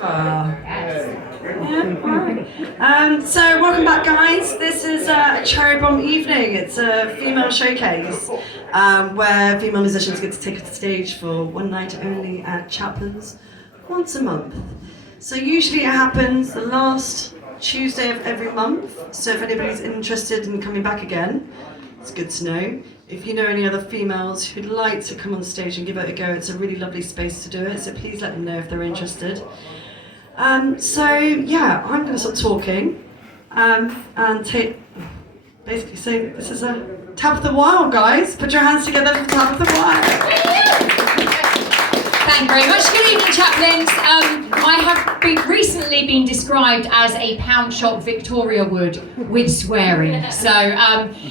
So welcome back, guys. This is a Cherry Bomb evening. It's a female showcase where female musicians get to take the stage for one night only at Chaplin's once a month. So usually it happens the last Tuesday of every month. So if anybody's interested in coming back again, it's good to know. If you know any other females who'd like to come on stage and give it a go, it's a really lovely space to do it. So please let them know if they're interested. So yeah, I'm going to start talking and basically say this is a Tabitha Wild, guys. Put your hands together for Tabitha Wild. Thank you very much. Good evening, Chaplins. I have recently been described as a pound shop Victoria Wood with swearing. So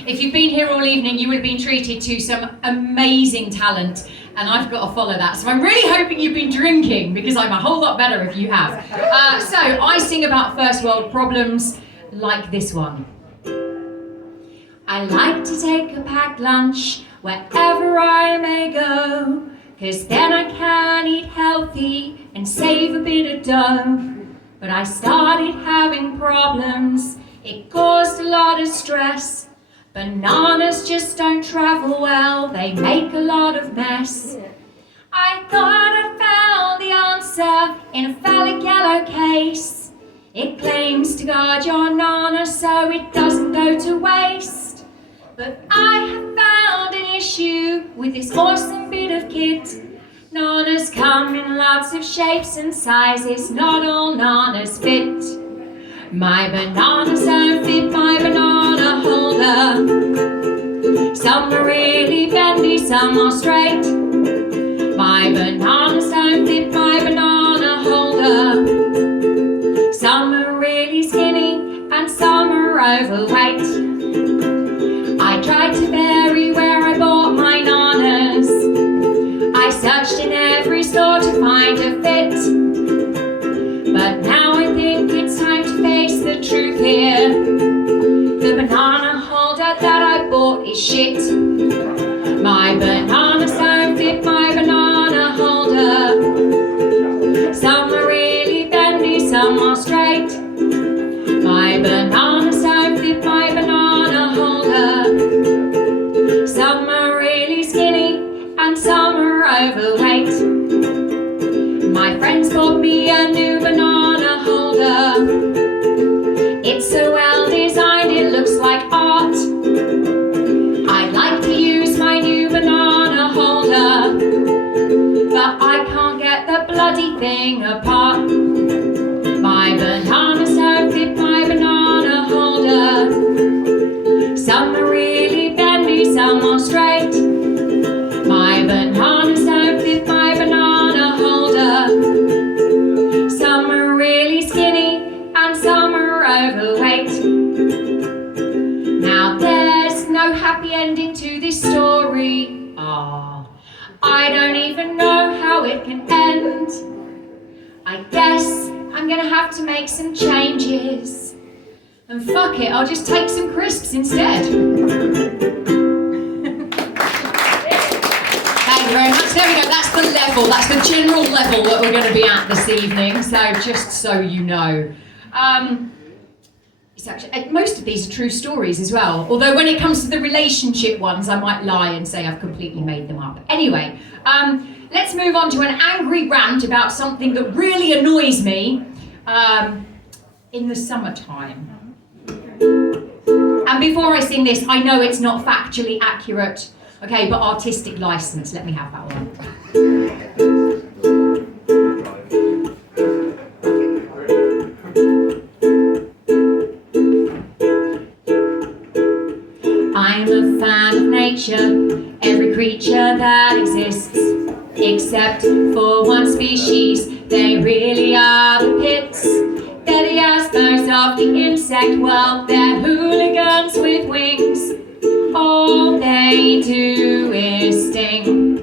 if you've been here all evening, you would have been treated to some amazing talent. And I've got to follow that. So I'm really hoping you've been drinking, because I'm a whole lot better if you have. So I sing about first world problems like this one. I like to take a packed lunch wherever I may go, 'cause then I can eat healthy and save a bit of dough. But I started having problems, it caused a lot of stress. Bananas just don't travel well, they make a lot of mess. I thought I found the answer in a phallic yellow case. It claims to guard your nana so it doesn't go to waste. But I have found an issue with this awesome bit of kit. Nanas come in lots of shapes and sizes, not all nanas fit. My bananas don't fit my banana holder. Some are really bendy, some are straight. My bananas don't fit my banana holder. Some are really skinny and some are overweight. I tried to vary where I bought my nanas. I searched in every store to find a fit. But now I think it's time to face the truth here. The banana holder that I bought is shit. My bananas don't fit my banana holder. Some are really bendy, some are straight. My bananas don't fit my banana holder. Some are really skinny and some are overweight. My friends bought me a new banana holder. It's so well designed, it looks like art. I like to use my new banana holder, but I can't get the bloody thing apart. My bananas don't fit my banana holder. Some are really bendy, some are straight. My bananas don't fit my banana holder. Some are really skinny and some are overweight. Now there's no happy ending to this story. I don't even know how it can end. I guess I'm gonna have to make some changes. And fuck it, I'll just take some crisps instead. Thank you very much. There we go, that's the level, that's the general level that we're going to be at this evening, so just so you know. It's actually, most of these are true stories as well, although when it comes to the relationship ones, I might lie and say I've completely made them up. Anyway, let's move on to an angry rant about something that really annoys me in the summertime. And before I sing this, I know it's not factually accurate, okay, but artistic license, let me have that one. I'm a fan of nature, every creature that exists, except for one species, they really are the pits. They're the Aspergers of the insect world, they're hooligans with wings. All they do is sting.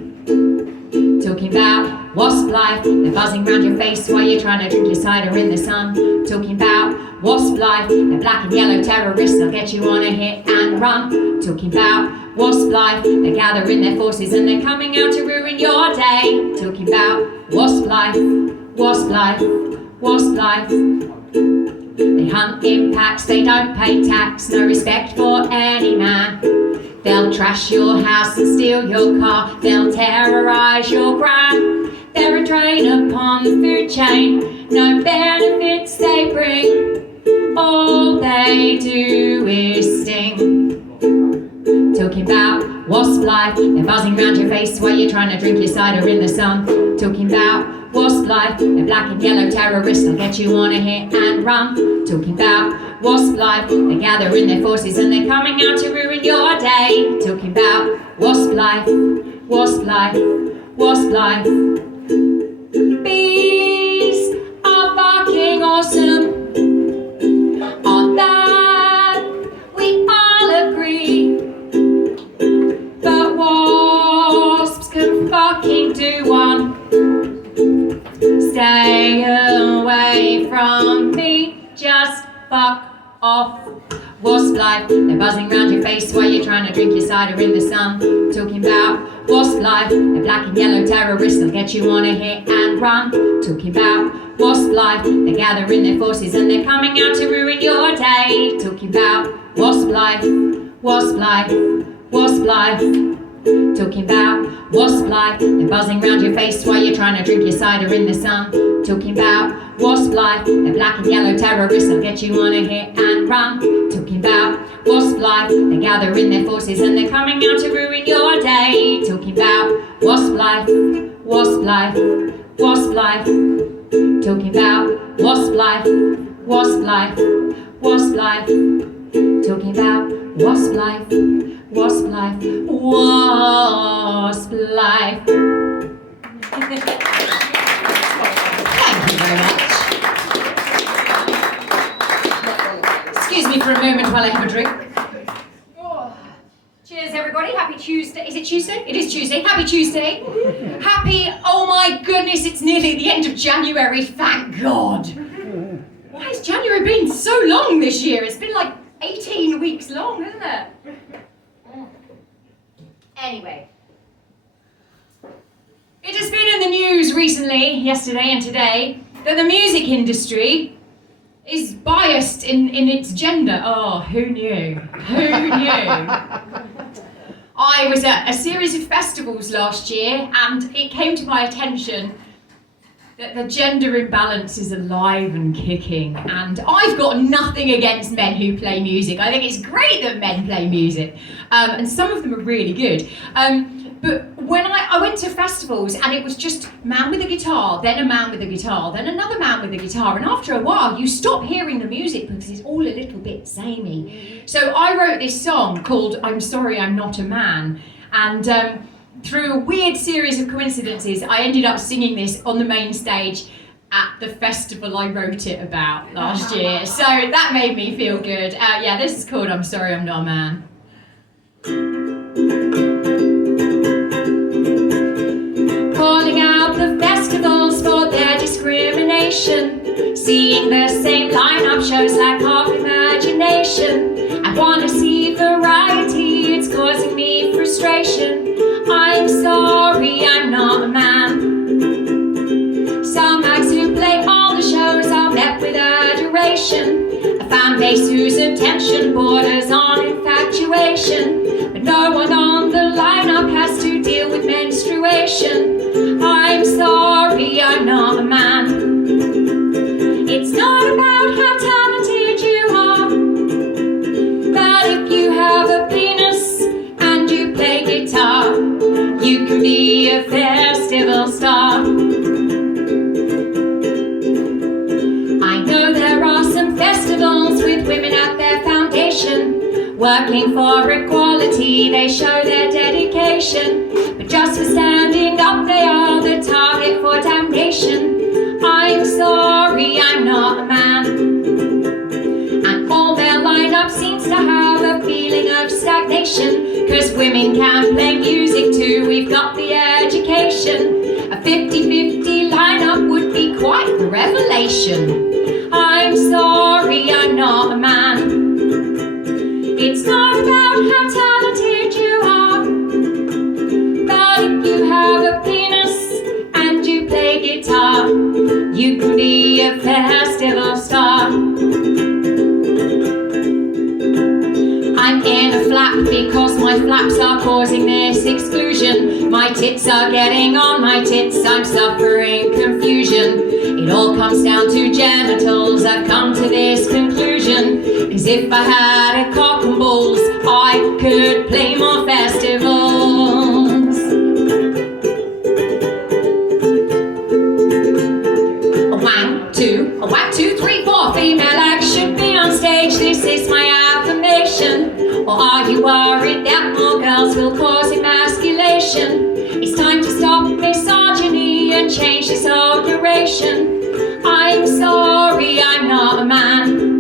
Talking about Wasplife, they're buzzing around your face while you're trying to drink your cider in the sun. Talking about Wasplife, they're black and yellow terrorists, they'll get you on a hit and run. Talking about Wasplife, they're gathering their forces and they're coming out to ruin your day. Talking about Wasplife, Wasplife, Wasplife. They hunt in packs, they don't pay tax, no respect for any man. They'll trash your house and steal your car, they'll terrorise your gran. They're a drain upon the food chain, no benefits they bring. All they do is sting. Talking about Wasplife, they're buzzing round your face while you're trying to drink your cider in the sun. Talking about Wasplife, they're black and yellow terrorists, they'll get you on a hit and run. Talking about Wasplife, they gather in their forces and they're coming out to ruin your day. Talking about Wasplife, Wasplife, Wasplife. Bees are fucking awesome. On that we all agree. But wasps can fucking do one. Stay away from me, just fuck off. Wasplife, they're buzzing round your face while you're trying to drink your cider in the sun. Talking about Wasplife, they're black and yellow terrorists, they'll get you on a hit and run. Talking about Wasplife, they gather in their forces and they're coming out to ruin your day. Talking about Wasplife, Wasplife, Wasplife. Talking about Wasplife, they're buzzing round your face while you're trying to drink your cider in the sun. Talking about Wasplife, they're black and yellow terrorists, they'll get you on a hit and run. Talking about Wasplife, they gather in their forces and they're coming out to ruin your day. Talking about Wasplife, Wasplife, Wasplife. Talking about Wasplife, Wasplife, Wasplife. Talking about Wasplife, Wasplife, Wasplife. Thank you very much. Excuse me for a moment while I have a drink. Cheers, everybody. Happy Tuesday. Is it Tuesday? It is Tuesday. Happy Tuesday. Happy, oh my goodness, it's nearly the end of January. Thank God. Why has January been so long this year? It's been like 18 weeks long, isn't it? Anyway, it has been in the news recently, yesterday and today, that the music industry is biased in its gender. Oh, who knew? Who knew? I was at a series of festivals last year and it came to my attention that the gender imbalance is alive and kicking, and I've got nothing against men who play music. I think it's great that men play music, and some of them are really good. But when I went to festivals and it was just man with a guitar, then a man with a guitar, then another man with a guitar, and after a while you stop hearing the music because it's all a little bit samey. So I wrote this song called I'm Sorry I'm Not a Man, and through a weird series of coincidences, I ended up singing this on the main stage at the festival I wrote it about last year. So that made me feel good. Yeah, this is called I'm Sorry I'm Not a Man. Calling out the festivals for their discrimination. Seeing the same lineup shows lack of imagination. I want to see variety, it's causing me frustration. I'm sorry, I'm not a man. Some acts who play all the shows are met with adoration. A fan base whose attention borders on infatuation. But no one on the lineup has to deal with menstruation. I'm sorry, I'm not a man. It's not about how talented you are, but if you have a penis and you play guitar, you can be a festival star. I know there are some festivals with women at their foundation, working for equality, they show their dedication. But just for standing up, they are the target for damnation. I'm sorry, I'm not a man. And all their lineup seems to have a feeling of stagnation, 'cause women can play music too, we've got the education. A 50-50 lineup would be quite the revelation. I'm sorry, I'm not a man. It's not about how talented you are, but if you have a penis and you play guitar, you can be a festival star. I'm in a flap because my flaps are causing this exclusion. My tits are getting on my tits, I'm suffering confusion. It all comes down to genitals, I've come to this conclusion. Cause if I had a cock and balls, I could play more festivals. A 1, 2, 3, 4, female acts should be on stage, this is my affirmation. Or are you worried that more girls will cause emasculation? It's time to stop misogyny and change this whole duration. I'm sorry, I'm not a man.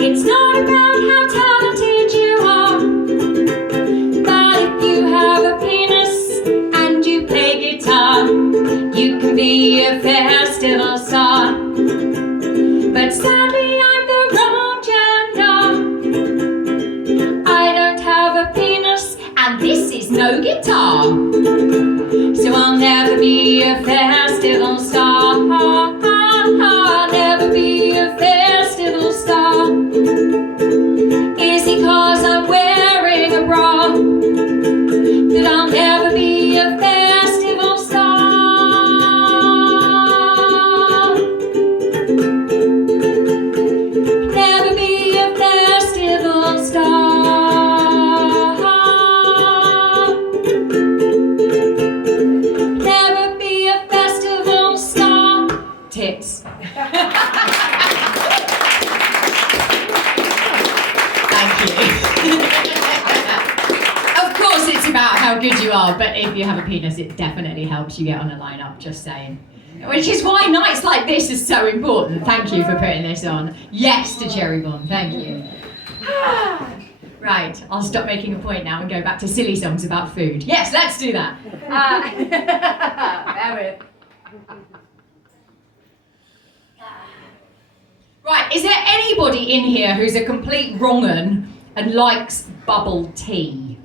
It's not about how talented you are, but if you have a penis and you play guitar, you can be a festival star. But sadly I'm the wrong gender. I don't have a penis and this is no guitar. So I'll never be a festival star. I'll never be a festival star. Is it cause I'm wearing a bra that I'll never be a festival star? Never be a festival star. Never be a festival star. Tits. Thank you. Of course it's about how good you are, but if you have a penis it definitely helps you get on a lineup, just saying. Which is why nights like this is so important. Thank you for putting this on. Yes to Cherry Bomb, thank you. Right, I'll stop making a point now and go back to silly songs about food. Yes, let's do that. Bear with. Right, is there anybody in here who's a complete wrong-un and likes bubble tea?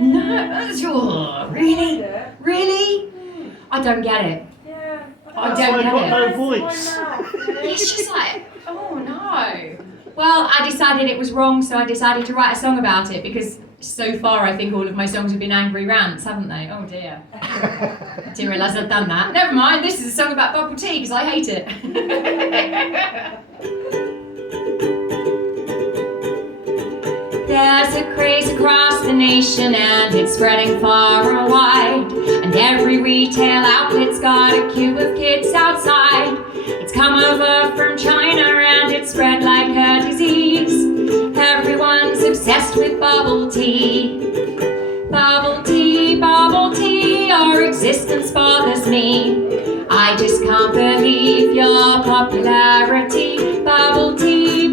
No, really? Really? I don't get it. I don't get it. No voice. It's just like, oh no. Well, I decided it was wrong, so I decided to write a song about it because so far I think all of my songs have been angry rants, haven't they? Oh dear. I didn't realise I'd done that. Never mind, this is a song about bubble tea because I hate it. There's a craze across the nation and it's spreading far and wide. And every retail outlet's got a queue of kids outside. It's come over from China and it's spread like a disease. Everyone's obsessed with bubble tea. Bubble tea, our existence bothers me. I just can't believe your popularity. Bubble tea,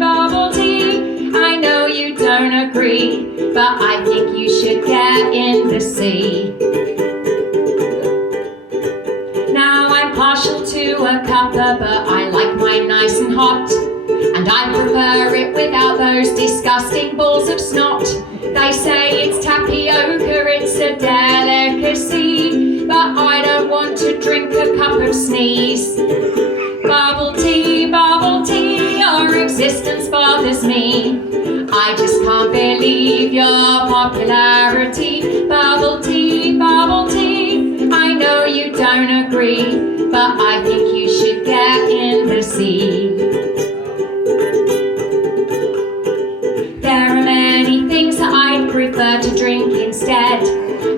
I know you don't agree, but I think you should get in the sea. Now I'm partial to a cuppa, but I like mine nice and hot. And I prefer it without those disgusting balls of snot. They say it's tapioca, it's a delicacy, but I don't want to drink a cup of sneeze. Bubble tea, your existence bothers me. I just can't believe your popularity. Bubble tea, I know you don't agree, but I think you should get in the sea. There are many things that I'd prefer to drink instead,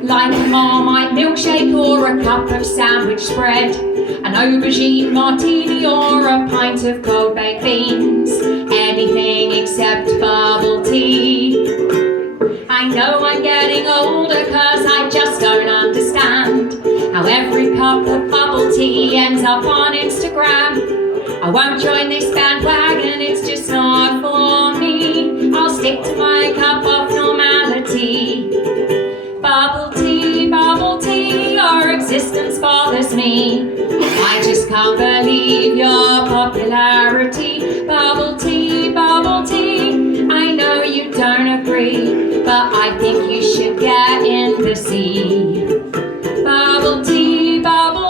like a Marmite milkshake or a cup of sandwich spread, an aubergine martini or a pint of cold baked beans, anything except bubble tea. I know I'm getting older cause I just don't understand how every cup of bubble tea ends up on Instagram. I won't join this bandwagon, it's just not for me. I'll stick to my cup of normality. Bubble tea, our existence bothers me. I just can't believe your popularity. Bubble tea, I know you don't agree, but I think you should get in the sea. Bubble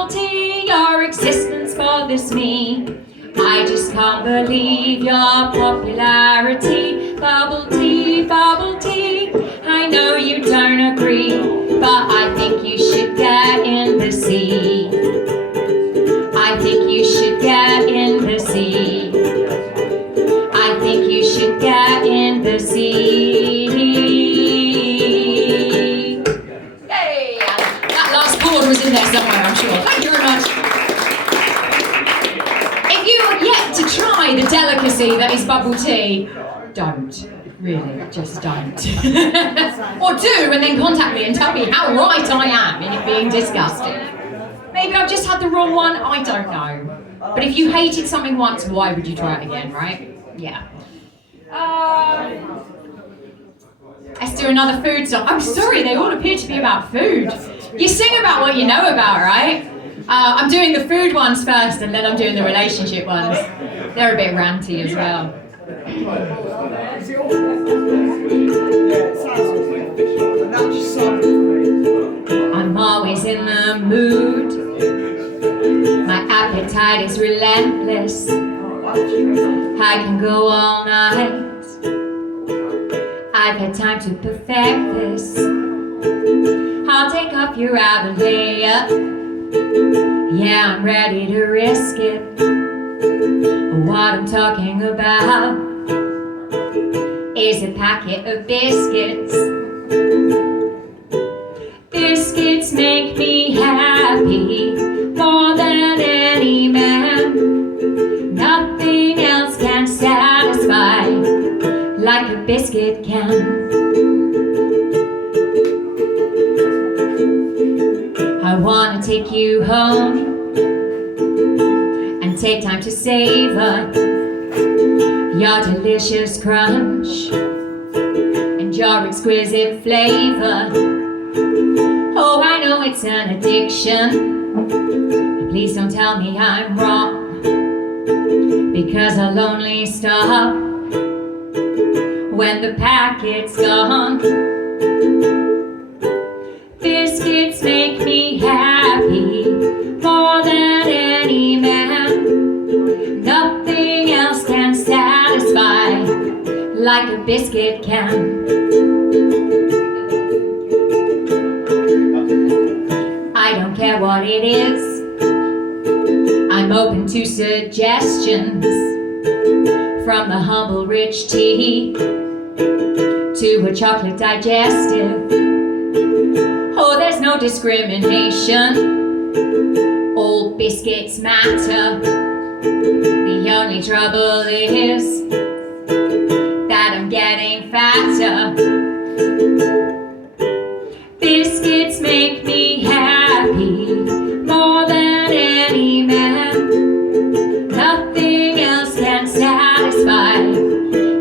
tea, your existence bothers me. me. I just can't believe your popularity. Bubble tea, bubble tea. I know you don't agree, but I think you should get in the sea. I think you should get in the sea. I think you should get in the sea. Hey! That last chord was in there somewhere, I'm sure. Thank you very much. If you are yet to try the delicacy that is bubble tea, don't. Really, just don't. Or do, and then contact me and tell me how right I am in it being disgusting. Maybe I've just had the wrong one, I don't know. But if you hated something once, why would you try it again, right? Yeah. Let's do another food song. I'm sorry, they all appear to be about food. You sing about what you know about, right? I'm doing the food ones first, and then I'm doing the relationship ones. They're a bit ranty as well. I'm always in the mood. My appetite is relentless. I can go all night. I've had time to perfect this. I'll take off your outer layer. Yeah, I'm ready to risk it. What I'm talking about is a packet of biscuits. Biscuits make me happy more than any man. Nothing else can satisfy like a biscuit can. I wanna take you home and take time to savor your delicious crunch and your exquisite flavor. Oh, I know it's an addiction. Please don't tell me I'm wrong, because I'll only stop when the packet's gone. Biscuits make me happy more than any man. Nothing else can satisfy like a biscuit can. I don't care what it is, I'm open to suggestions. From the humble rich tea to a chocolate digestive. Oh, there's no discrimination. All biscuits matter. The only trouble is that I'm getting fatter. Biscuits make me happy more than any man. Nothing else can satisfy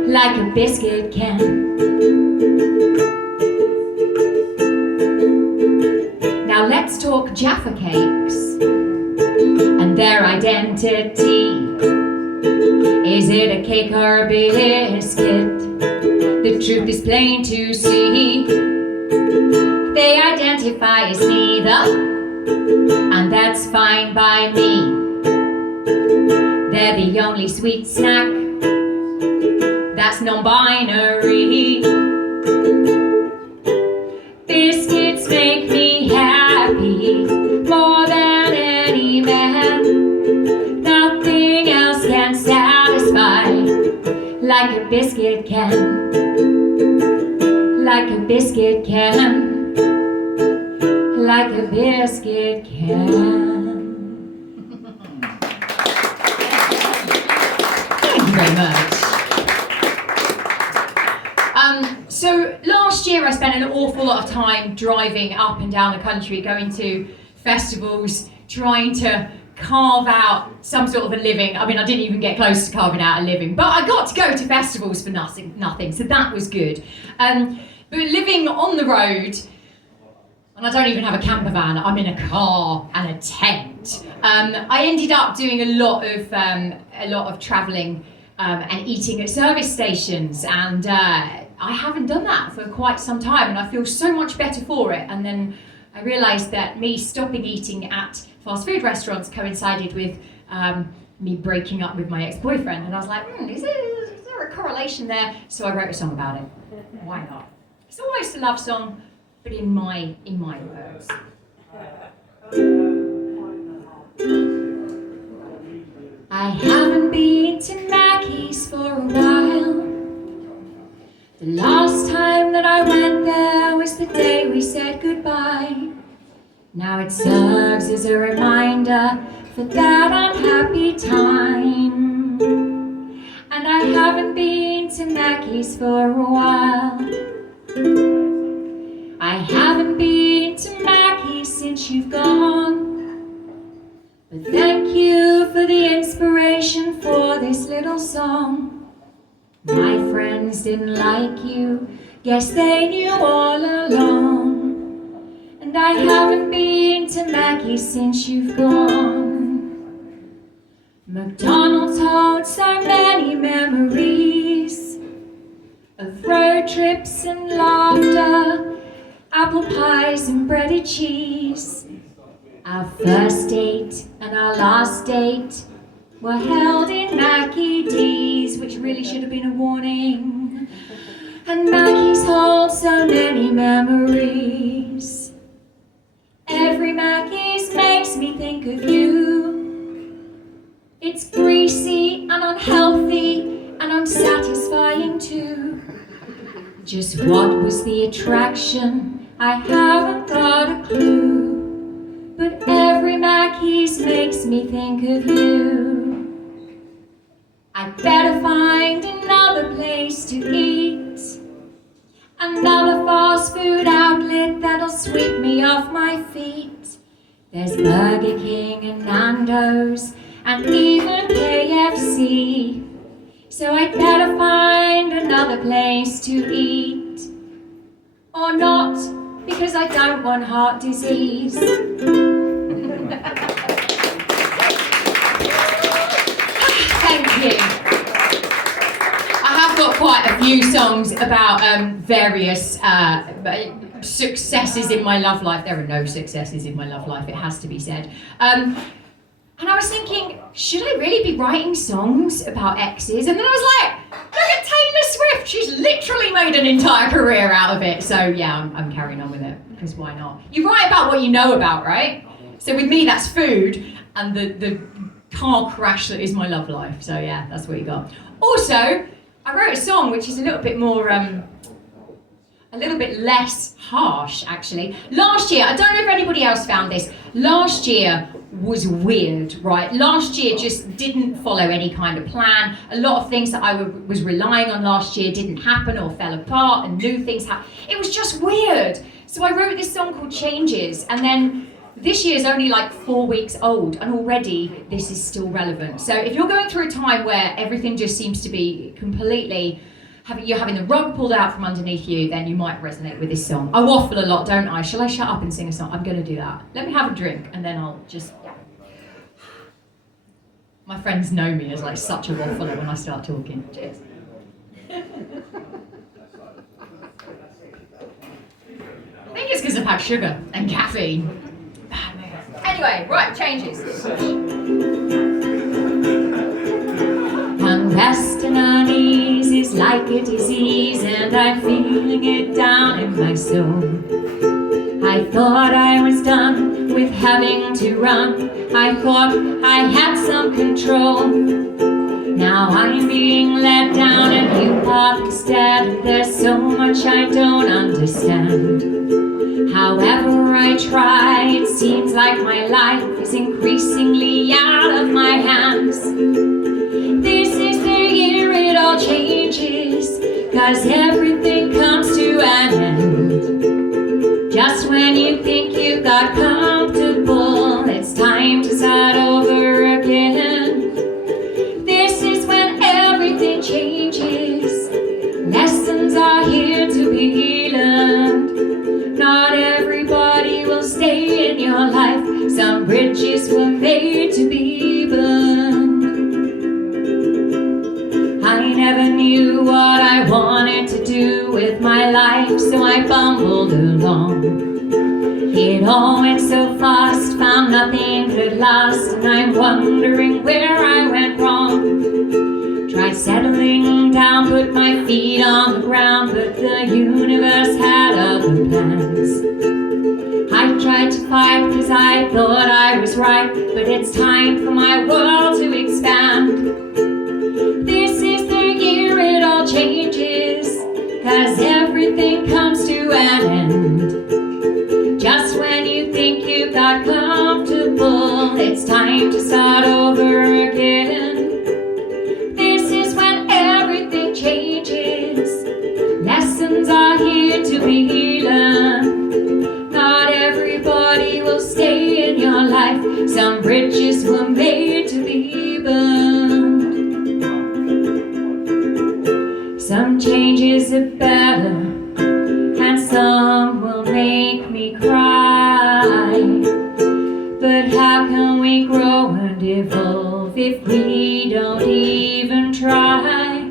like a biscuit can. Now let's talk Jaffa cakes and their identity. Is it a cake or a biscuit? The truth is plain to see. They identify as neither, and that's fine by me. They're the only sweet snack that's non-binary. Biscuits make me happy more than any man. Nothing else can satisfy like a biscuit can. Like a biscuit can. Like a biscuit can. Thank you very much. So last year I spent an awful lot of time driving up and down the country, going to festivals, trying to carve out some sort of a living. I mean, I didn't even get close to carving out a living, but I got to go to festivals for nothing, so that was good. But living on the road, and I don't even have a camper van, I'm in a car and a tent. I ended up doing a lot of travelling and eating at service stations, and I haven't done that for quite some time, and I feel so much better for it. And then I realised that me stopping eating at fast food restaurants coincided with me breaking up with my ex-boyfriend, and I was like, is there a correlation there? So I wrote a song about it. Why not? It's almost a love song, but in my words. I haven't been to Mackey's for a while. The last time that I went there was the day we said goodbye. Now it serves as a reminder for that unhappy time. And I haven't been to Mackey's for a while. I haven't been to Mackey's since you've gone. But thank you for the inspiration for this little song. My friends didn't like you, guess they knew all along. And I haven't been to Mackey's since you've gone. McDonald's holds so many memories of road trips and laughter, apple pies and breaded cheese. Our first date and our last date were held in MaccyD's, which really should have been a warning. And Mackey's holds so many memories. Every Mackey's makes me think of you. It's greasy and unhealthy and unsatisfying too. Just what was the attraction? I haven't got a clue. But every Mackey's makes me think of you. I'd better find another place to eat, another fast food outlet that'll sweep me off my feet. There's Burger King and Nando's and even KFC. So I'd better find another place to eat. Or not, because I don't want heart disease. Thank you. I have got quite a few songs about various successes in my love life. There are no successes in my love life, it has to be said. And I was thinking, should I really be writing songs about exes? And then I was like, look at Taylor Swift, she's literally made an entire career out of it. So yeah, I'm carrying on with it, because why not? You write about what you know about, right? So with me, that's food and the car crash that is my love life. So yeah, that's what you got. Also, I wrote a song which is a little bit more, a little bit less harsh, actually. Last year, I don't know if anybody else found this, last year was weird, right? Last year just didn't follow any kind of plan. A lot of things that I was relying on last year didn't happen or fell apart, and new things happened. It was just weird. So I wrote this song called Changes, and then this year's only like 4 weeks old, and already this is still relevant. So if you're going through a time where everything just seems to be completely, you're having the rug pulled out from underneath you, then you might resonate with this song. I waffle a lot, don't I? Shall I shut up and sing a song? I'm going to do that. Let me have a drink, and then I'll just... My friends know me as like such a waffler when I start talking. Cheers. I think it's because I've had sugar and caffeine. Anyway, right, Changes. Unrest and unease is like a disease, and I'm feeling it down in my soul. I thought I was done with having to run. I thought I had some control. Now I'm being let down and you part instead. There's so much I don't understand. However I try, it seems like my life is increasingly out of my hands. This is the year it all changes, 'cause everything comes to an end. Just when you think you got comfortable, it's time to start over again. This is when everything changes. Lessons are here to be learned. Not everybody will stay in your life. Some bridges were made to be burned. I never knew what I wanted to do with my life, so I bumbled along. It all went so fast, found nothing could last, and I'm wondering where I went wrong. Tried settling down, put my feet on the ground, but the universe had other plans. I tried to fight cause I thought I was right, but it's time for my world to expand. This is the year it all changes, cause everything comes to an end. Just when you think you got comfortable, it's time to start over again. This is when everything changes. Lessons are here to be learned. Not everybody will stay in your life. Some bridges were made to be burned. Some changes are better, and some will make me cry. But how can we grow and evolve if we don't even try?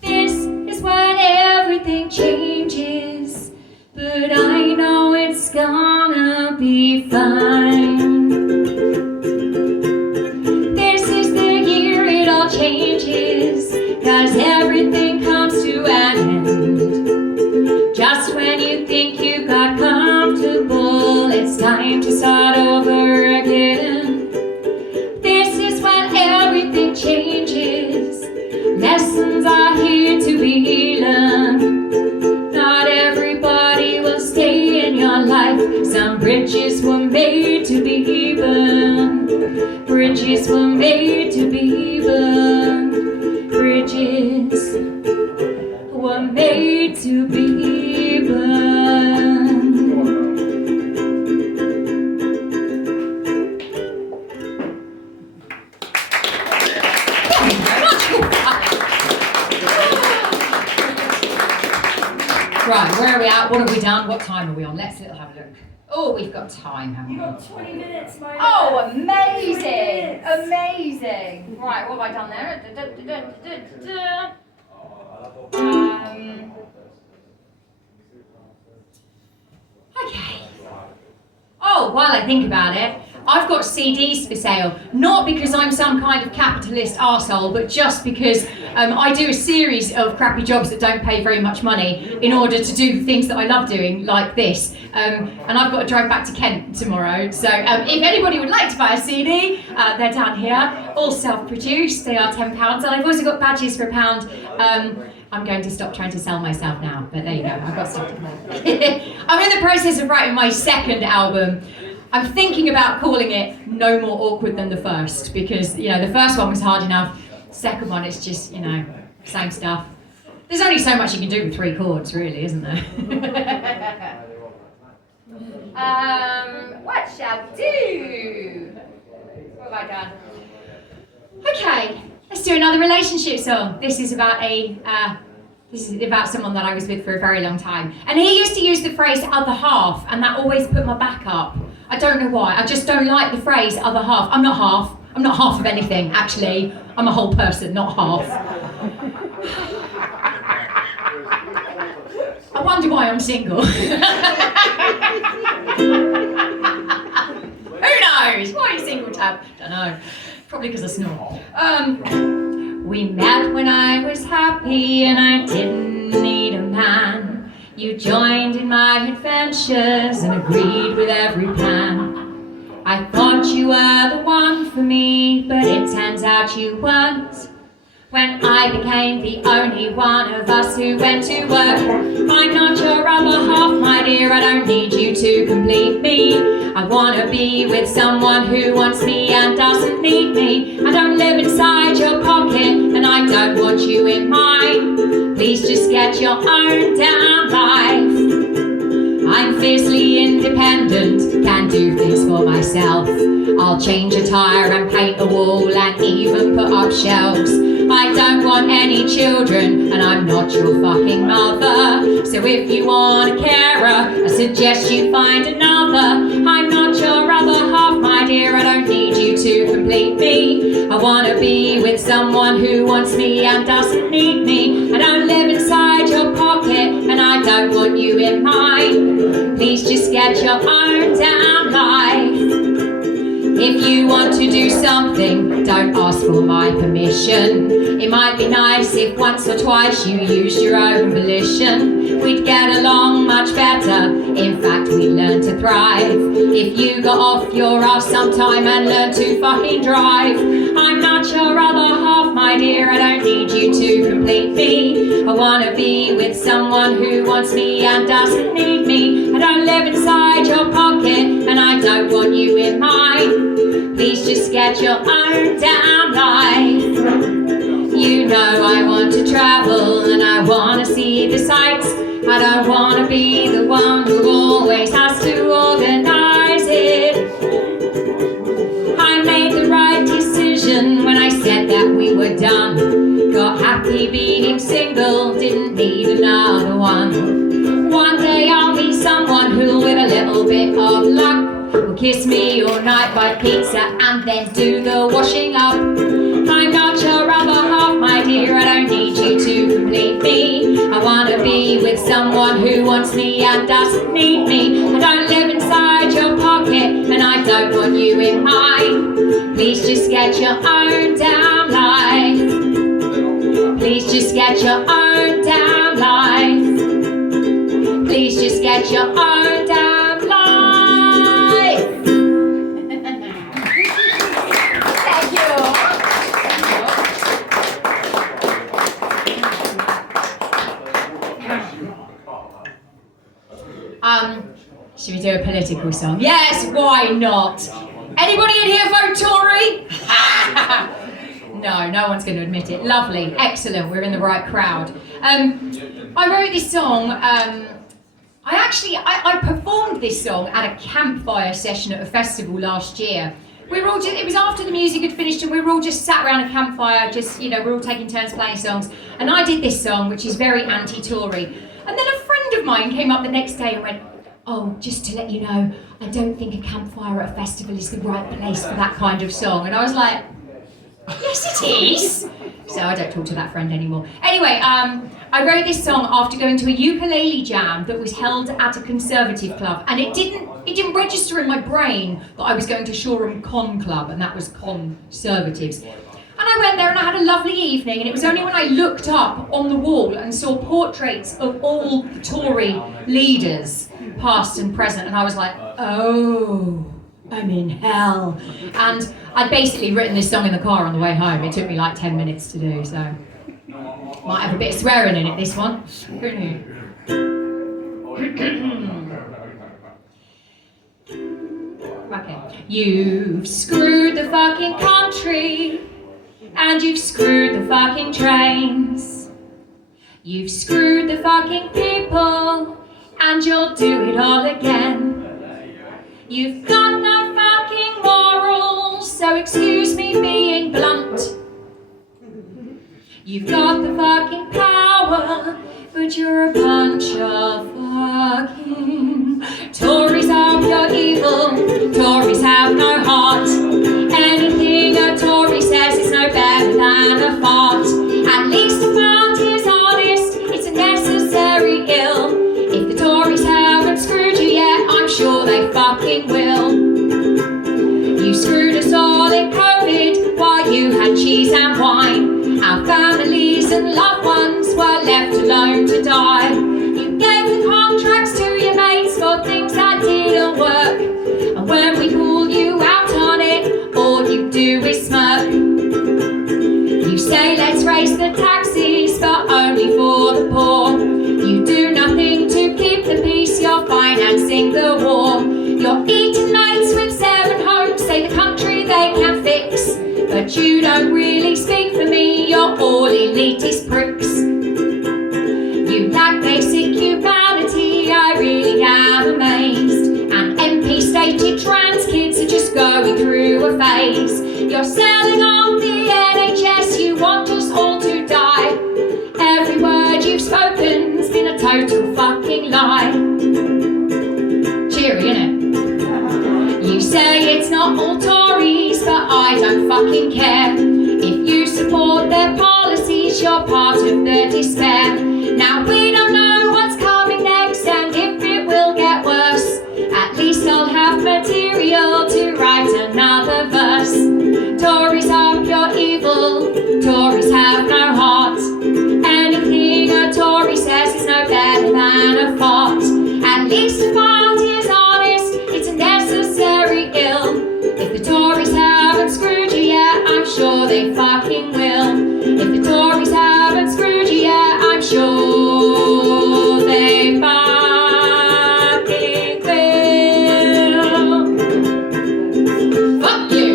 This is when everything changes, but I know it's gonna be fine. This is the year it all changes, cause everything comes to an end. Just when you think you got comfortable, it's time to start over again. This is when everything changes. Lessons are here to be learned. Not everybody will stay in your life. Some bridges were made to be burned. Bridges were made to be burned. Bridges were made to be burned. Right, where are we at? What have we done? What time are we on? Let's have a look. Oh, we've got time, haven't we? You've got 20 minutes, Mona. Oh, amazing! Amazing! Right, what have I done there? Okay. Oh, while I think about it, I've got CDs for sale, not because I'm some kind of capitalist arsehole, but just because I do a series of crappy jobs that don't pay very much money in order to do the things that I love doing, like this. And I've got to drive back to Kent tomorrow, so if anybody would like to buy a CD, they're down here, all self-produced, they are £10, and I've also got badges for £1. I'm going to stop trying to sell myself now, but there you go, I've got stuff to play. I'm in the process of writing my second album. I'm thinking about calling it No More Awkward Than the First, because, you know, the first one was hard enough, second one is just, you know, same stuff. There's only so much you can do with 3 chords, really, isn't there? What shall we do? What have I done? Okay, let's do another relationship song. This is about someone that I was with for a very long time. And he used to use the phrase other half, and that always put my back up. I don't know why, I just don't like the phrase other half. I'm not half of anything, actually. I'm a whole person, not half. I wonder why I'm single. Who knows? Why are you single, Tab? Don't know. Probably because I snore. We met when I was happy and I didn't need a man. You joined in my adventures and agreed with every plan. I thought you were the one for me, but it turns out you weren't. When I became the only one of us who went to work. I'm not your other half, my dear, I don't need you to complete me. I wanna be with someone who wants me and doesn't need me. I don't live inside your pocket and I don't want you in mine. Please just get your own damn life. I'm fiercely independent, can do things for myself. I'll change a tire and paint a wall and even put up shelves. I don't want any children and I'm not your fucking mother. So if you want a carer, I suggest you find another. I'm not your other half, my dear, I don't need you to complete me. I wanna be with someone who wants me and doesn't need me. I don't live inside your pocket and I I don't want you in mine. Please just get your own damn life. If you want to do something, don't ask for my permission. It might be nice if once or twice you used your own volition. We'd get along much better, in fact we'd learn to thrive. If you got off your ass sometime and learned to fucking drive. I'm not your other half, my dear, I don't need you to complete me. I wanna be with someone who wants me and doesn't need me. I don't live inside your pocket and I don't want you in mine. Please just get your own damn life. You know I want to travel and I want to see the sights. I don't want to be the one who always has to organize it. I made the right decision when I said that we were done. Got happy being single, didn't need another one. One day I'll meet someone who, with a little bit of luck, will kiss me all night, buy pizza and then do the washing up. I'm not your other half, my dear, I don't need you to complete me. I wanna be with someone who wants me and doesn't need me. I don't live inside your pocket and I don't want you in mine. Please just get your own damn life. Please just get your own damn life. Please just get your own damn life. Thank you. Should we do a political song? Yes, why not? Anybody in here vote Tory? No one's going to admit it. Lovely, excellent, we're in the right crowd. I wrote this song, I performed this song at a campfire session at a festival last year. It was after the music had finished and we were all just sat around a campfire, we were all taking turns playing songs. And I did this song, which is very anti-Tory. And then a friend of mine came up the next day and went, "Oh, just to let you know, I don't think a campfire at a festival is the right place for that kind of song." And I was like, yes it is. So I don't talk to that friend anymore. Anyway, I wrote this song after going to a ukulele jam that was held at a conservative club, and it didn't register in my brain that I was going to Shoreham Con Club, and that was conservatives. And I went there and I had a lovely evening, and it was only when I looked up on the wall and saw portraits of all the Tory leaders, past and present, and I was like, oh, I'm in hell. And I'd basically written this song in the car on the way home. It took me like 10 minutes to do, so might have a bit of swearing in it, this one. Who knew? Okay. You've screwed the fucking country, and you've screwed the fucking trains. You've screwed the fucking people, and you'll do it all again. You've got no fucking morals, so excuse me being blunt. You've got the fucking power, but you're a bunch of fucking Tories are pure evil. Tories have no heart. Anything a Tory says is no better than a fart. At least a fart is honest, it's a necessary ill. If the Tories haven't screwed you yet, I'm sure they fucking will. You screwed us all in COVID while you had cheese and wine. Our families and loved ones were left alone to die. You gave the contracts to your mates for things that didn't work. And when we call you out on it, all you do is smirk. You say let's raise the taxes, but only for the poor. You do nothing to keep the peace, you're financing the war. You're eating mates with 7 homes, say the country they can fix. But you don't really speak for me, you're all elitist pricks. You lack basic humanity, I really am amazed. And MP stated trans kids are just going through a phase. You're selling off the NHS, you want us all to die. Every word you've spoken's been a total fucking lie. Cheery, innit? You say it's not all Tories, but I don't fucking care. If you support their policies, you're part of the despair. Now we don't know what's coming least the fault is honest, it's a necessary ill. If the Tories haven't screwed you yet, I'm sure they fucking will. If the Tories haven't screwed you yet, I'm sure they fucking will. Fuck you.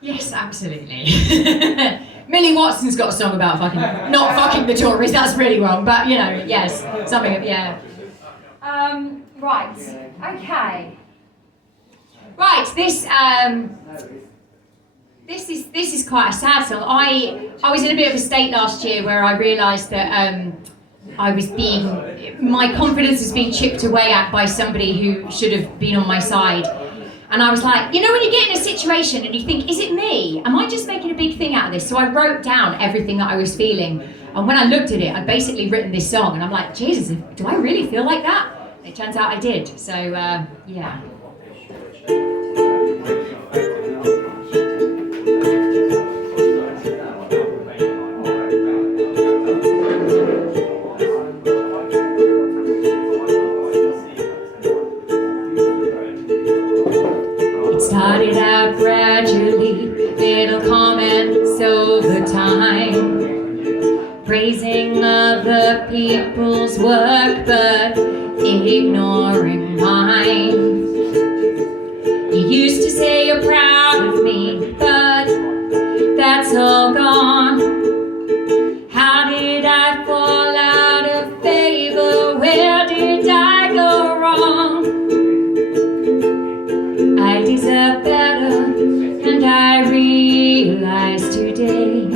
Yes, absolutely. Millie Watson's got a song about fucking, not fucking the Tories, that's really wrong, but you know, yes, something, yeah. Right, okay. Right, this is quite a sad song. I was in a bit of a state last year where I realised that my confidence was being chipped away at by somebody who should have been on my side. And I was like, you know when you get in a situation and you think, is it me? Am I just making a big thing out of this? So I wrote down everything that I was feeling. And when I looked at it, I'd basically written this song. And I'm like, Jesus, do I really feel like that? And it turns out I did. So, yeah. Started out gradually, little comments over time, praising other people's work but ignoring mine. You used to say you're proud of me, but that's all gone. How did I fall out of favor? Where did I go wrong? I deserve better, and I realize today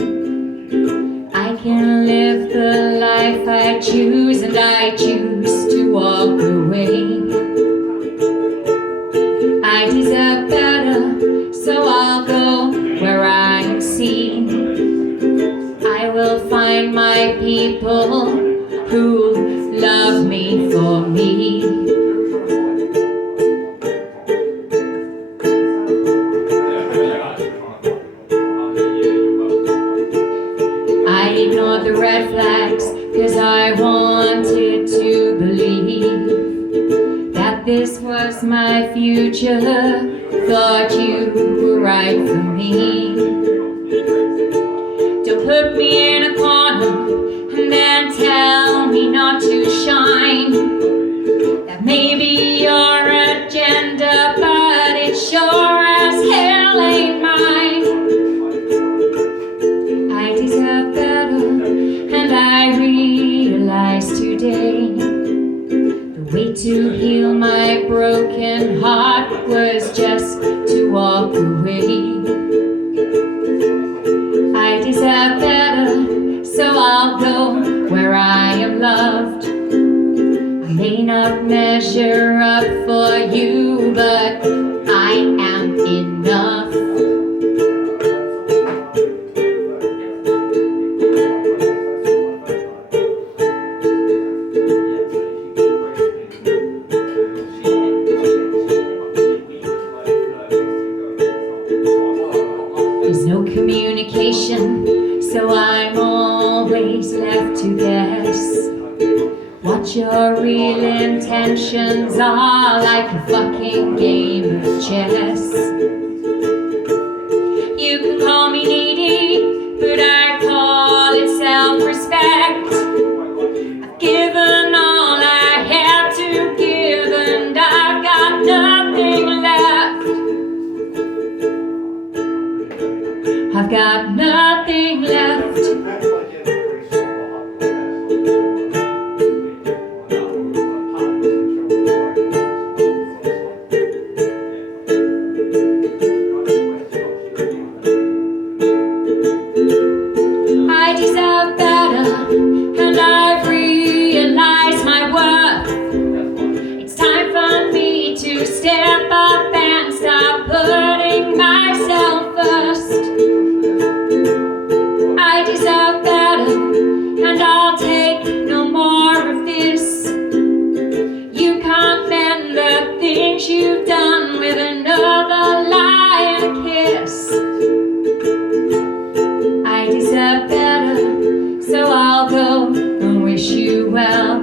I can live the life I choose, and I choose to walk away. I deserve better, so I'll go where I am seen. I will find my people who love me for me. Ignored the red flags, cause I wanted to believe that this was my future. Thought you were right for me. Don't put me in a corner and then tell me not to shine. That may be your agenda, but it sure as hell ain't mine. I deserve better, and I realize today the way to heal my broken heart was just to walk away. I deserve better, so I'll go where I am loved. I may not measure up for you, but I am enough. There's no communication, so I'm always left to guess what your real intentions are, like a fucking game of chess. You can call me needy, but I call it self-respect. I've given all I had to give, and I've got nothing left. I've got nothing left. I deserve better, and I've realized my worth. It's time for me to step up and stop putting myself first. I'll go and wish you well.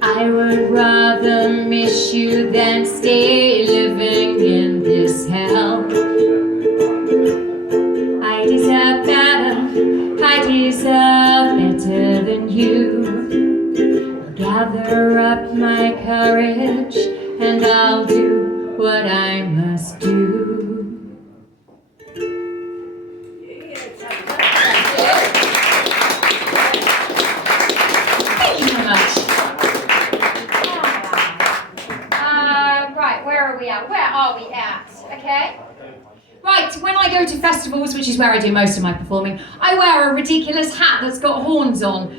I would rather miss you than stay living in this hell. I deserve better, I deserve better than you. I'll gather up my courage and I'll do what I must do. Thank you very much. Right, where are we at? Where are we at? Okay. Right, when I go to festivals, which is where I do most of my performing, I wear a ridiculous hat that's got horns on.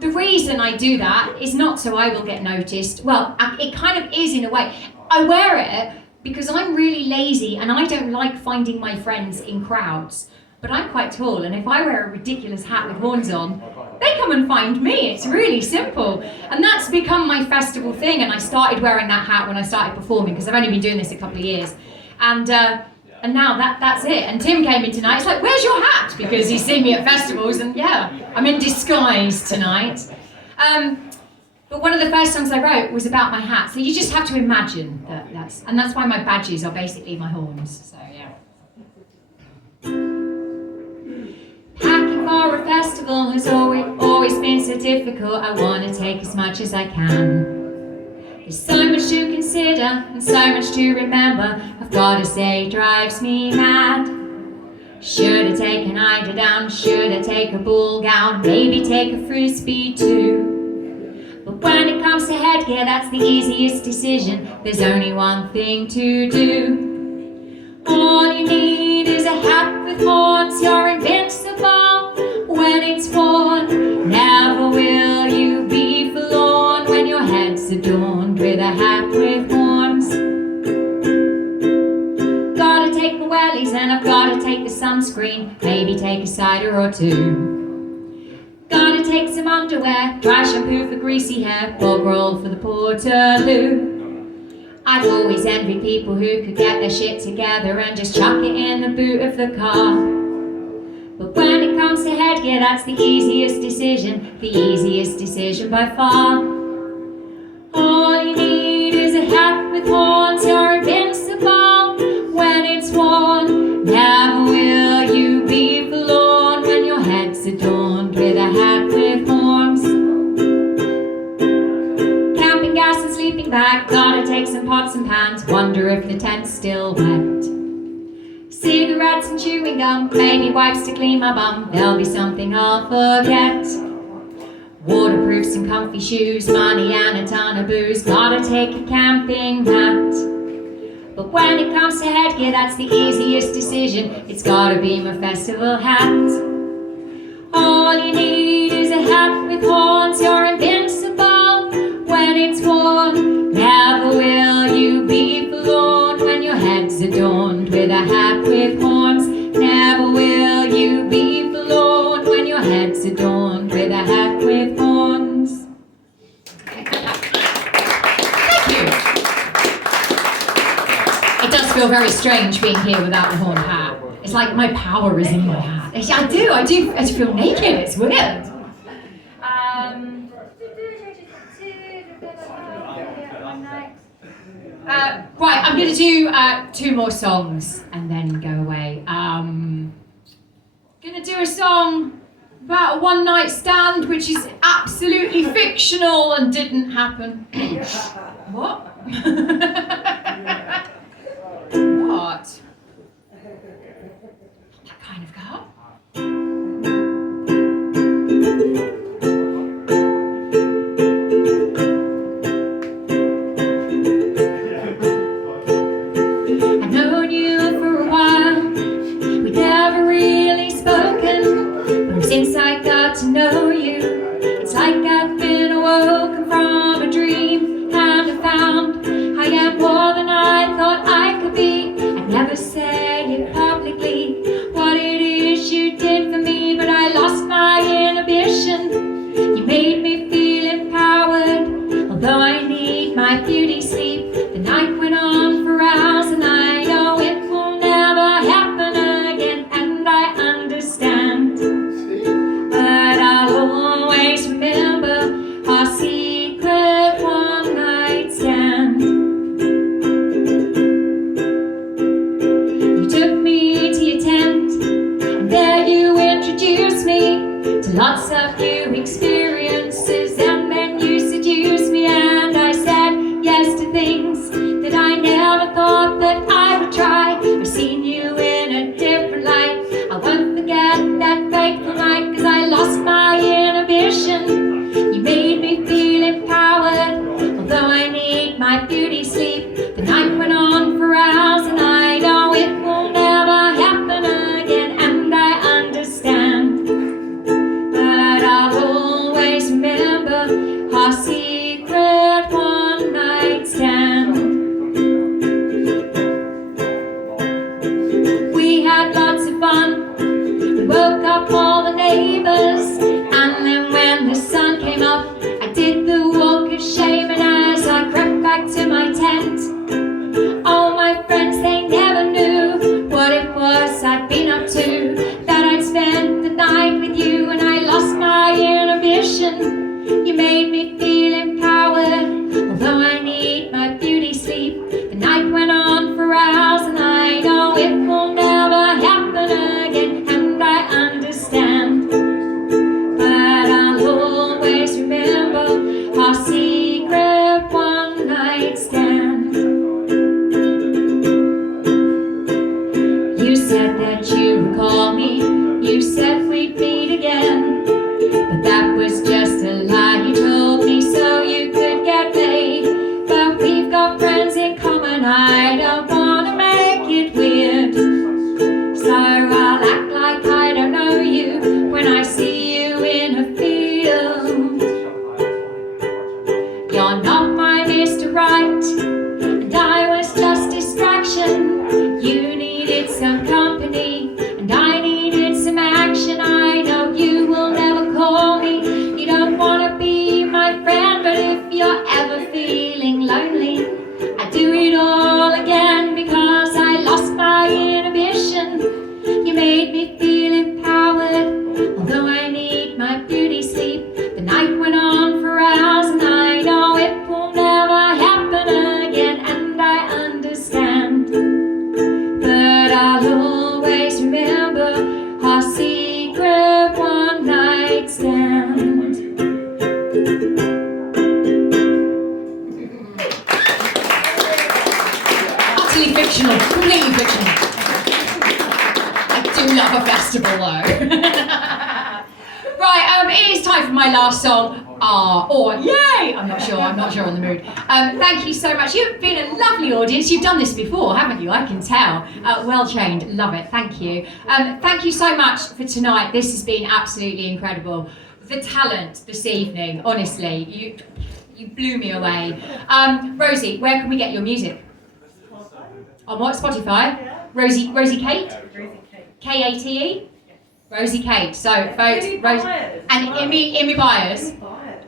The reason I do that is not so I will get noticed. Well, it kind of is in a way. I wear it because I'm really lazy and I don't like finding my friends in crowds. But I'm quite tall, and if I wear a ridiculous hat with horns on, they come and find me. It's really simple. And that's become my festival thing, and I started wearing that hat when I started performing, because I've only been doing this a couple of years. And now that's it. And Tim came in tonight, it's like, where's your hat? Because he's seen me at festivals, and yeah, I'm in disguise tonight. But one of the first songs I wrote was about my hat, so you just have to imagine that's why my badges are basically my horns, so yeah. Packing for a festival has always been so difficult. I want to take as much as I can. There's so much to consider and so much to remember. I've got to say it drives me mad. Should I take an eider down? Should I take a ball gown? Maybe take a frisbee too. But when it comes to headgear, that's the easiest decision. There's only one thing to do. All you need is a hat with horns. You're invincible when it's worn. Never will you be forlorn when your head's adorned with a hat with horns. Gotta take my wellies and I've gotta take the sunscreen. Maybe take a cider or two. Gotta take some underwear, dry shampoo for greasy hair, bog roll for the Portaloo. I've always envied people who could get their shit together and just chuck it in the boot of the car. But when it comes to headgear, that's the easiest decision by far. All you need is a hat with horns. You're invincible when it's worn. Never will you be forlorn when your head's adorned with a hat with horns. Camping gas and sleeping bag, gotta take some pots and pans. Wonder if the tent's still wet. Cigarettes and chewing gum, maybe wipes to clean my bum. There'll be something I'll forget. Waterproofs and comfy shoes, money and a ton of booze. Gotta take a camping hat. But when it comes to headgear, that's the easiest decision. It's gotta be my festival hat. All you need is a hat with horns. You're invincible when it's worn. Never will you be forlorn when your head's adorned with a hat with horns. Never will you be forlorn when your head's adorned with a hat with horns. Thank you. It does feel very strange being here without the horned hat. It's like my power is in my hat. I do feel naked, it's weird. Right, I'm going to do 2 more songs and then go away. Going to do a song about a one-night stand, which is absolutely fictional and didn't happen. What? What? That kind of girl? Since I got to know you, it's like I've been awoken from a dream, and I found I am more than I across a few experiences, and then you seduced me, and I said yes to things that I never thought that I would try. I've seen you in a different light. I won't forget that fateful night, 'cause I lost my inhibition. You made me feel empowered, although I need my beauty sleep. The night went on for hours, and I know it will never happen again, and I understand. But I'll always remember our secret one night stand. We had lots of fun. We woke up all the neighbors, and then when the sun came up, I did the walk of shame, and as I crept back to my tent, all my friends, they never knew what it was I'd been up to, that I'd spent the night with you, and I lost my inhibition. You made me feel empowered, although I need my beauty sleep. The night went on for hours, and I know it will never happen again, and I understand. But I'll always remember our secret one night stand. You said that you would call me, you said we'd meet again, but that was just a lie you told me so you could get paid. But we've got friends in common, I don't wanna make it weird, so I'll act like I don't know you when I see you in a field. You're not my Mr. Right, and I was just distraction. You needed some company, and I needed some action. I know you will never call me, you don't wanna be my friend, but if you're ever feeling lonely, I do it all again, because I lost my inhibition. You made me feel empowered, although I need my beauty sleep. The night went on for hours, and I know it will never happen again, and I understand. But I'll always remember our secret one night stand. Utterly fictional, completely fictional. I do love a festival though. Right, it is time for my last song. Or yay! I'm not sure on the mood. Thank you so much. You've been a lovely audience. You've done this before, haven't you? I can tell. Well trained, love it. Thank you. Thank you so much for tonight. This has been absolutely incredible. The talent this evening, honestly, you blew me away. Rosie, where can we get your music? On what? Spotify? Rosie Kate? K-A-T-E? Rosie Kate. So, folks, Rosie and Imi Byers.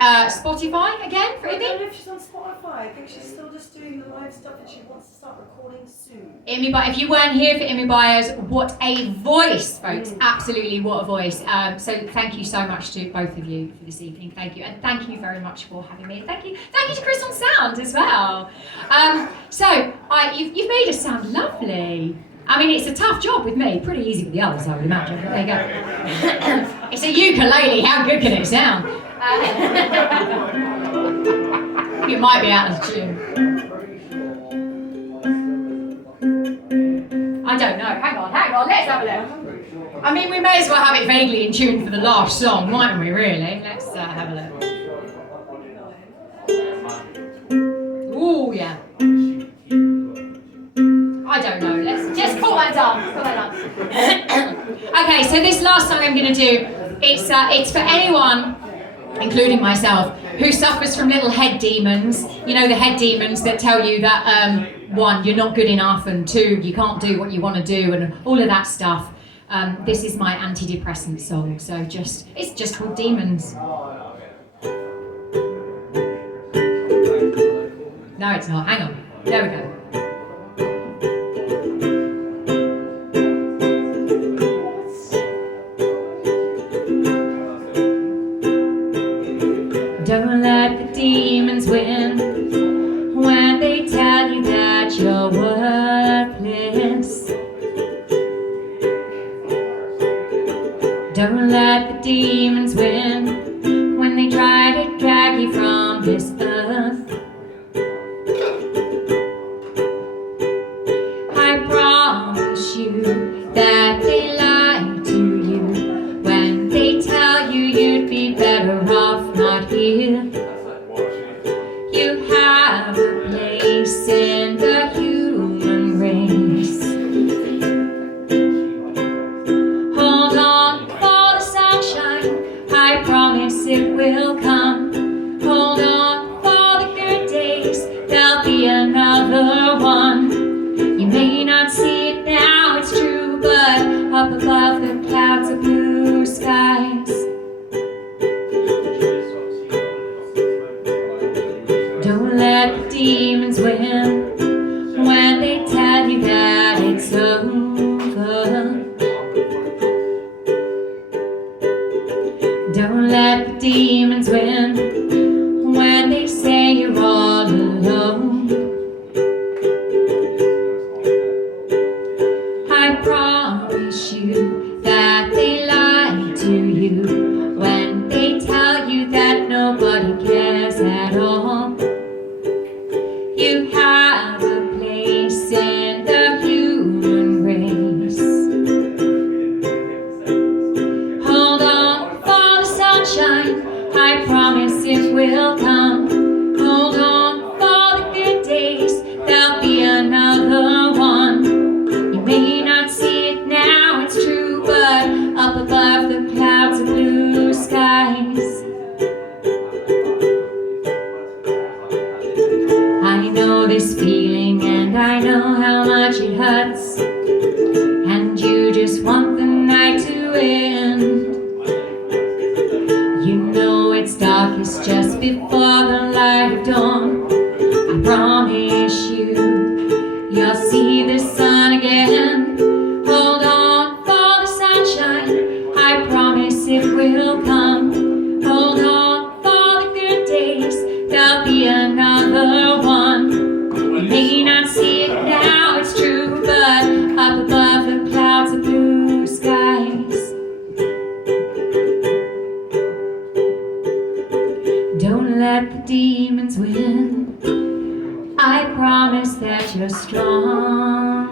Spotify again for I don't Imi? know if she's on Spotify. I think she's still just doing the live stuff, and she wants to start recording soon. Imi Byers. If you weren't here for Imi Byers, what a voice, folks! Absolutely, what a voice. So thank you so much to both of you for this evening. Thank you, and thank you very much for having me. Thank you to Chris on sound as well. You've made us sound lovely. I mean, it's a tough job with me. Pretty easy with the others, I would imagine. But there you go. It's a ukulele. How good can it sound? It might be out of tune. I don't know. Hang on. Let's have a look. I mean, we may as well have it vaguely in tune for the last song, mightn't we, really? Let's have a look. Ooh, yeah. I don't know. Let's just call that done. Okay, so this last song I'm going to do, it's for anyone, including myself, who suffers from little head demons. You know, the head demons that tell you that, one, you're not good enough, and two, you can't do what you want to do, and all of that stuff. This is my antidepressant song, so it's just called Demons. No, it's not. Hang on. There we go. Don't let the demons win when they tell you that you're worthless. Don't let the demons win better off not here. You have a place in the human race. Hold on for the sunshine, I promise it will come. Hold on for the good days, there'll be another one. You may not see it now, it's true, but up above the clouds are blue skies. Don't let the demons win when they tell you that it's over. Don't let the demons win when they say you're all alone. I promise you that they lie to you when they tell you that nobody cares at all. You have a place in the human race. Hold on for the sunshine, I promise it will come. Hold on for the good days, there'll be another one. You may not see it now, it's true, but up above the clouds are blue skies. I know this feeling and I know how much it hurts, and you just want the night to end. You know it's darkest just before the light of dawn. I promise you, you'll see the sun again. Hold on for the sunshine, I promise it will come. Hold on for the good days, there'll be another one. You may not see it now, it's true, but up above the clouds are blue skies. Don't let the demons win, I promise that you're stronger.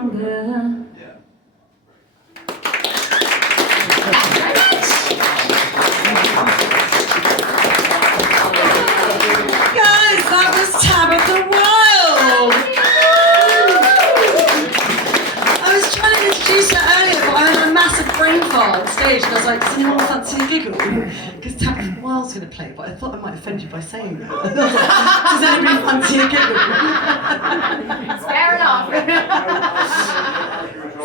Guys, that was Tabitha Wild. I was trying to introduce her earlier, but I had a massive brain fart on stage, and I was like, does anyone fancy a giggle? Because Tabitha Wild's going to play, but I thought I might offend you by saying that. Does anybody fancy a giggle? Fair enough.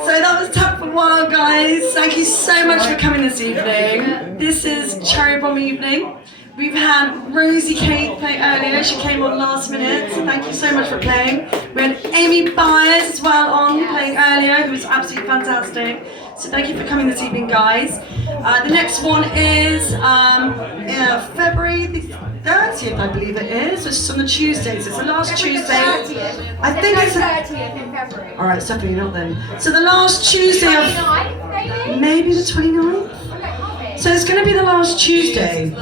So that was Tabitha Wild, guys. Thank you so much for coming this evening. This is Cherry Bomb Evening. We've had Rosie Kate play earlier. She came on last minute, so thank you so much for playing. We had Amy Byers as well on playing earlier, who was absolutely fantastic. So thank you for coming this evening, guys. The next one is February the 30th, I believe it is. It's on the Tuesday, so it's the last Tuesday. I think it's 30th in February. All right, it's definitely not then. So the last Tuesday of 29th, maybe the 29th. So it's going to be the last Tuesday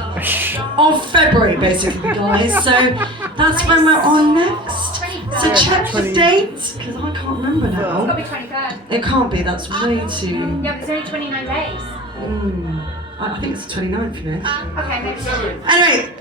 of February, basically, guys. So that's when we're on next. So check the date, because I can't remember It's now. got to be 23rd. It can't be, that's way too... Yeah, but it's only 29 days. I think it's the 29th, you know. Okay, maybe. Anyway,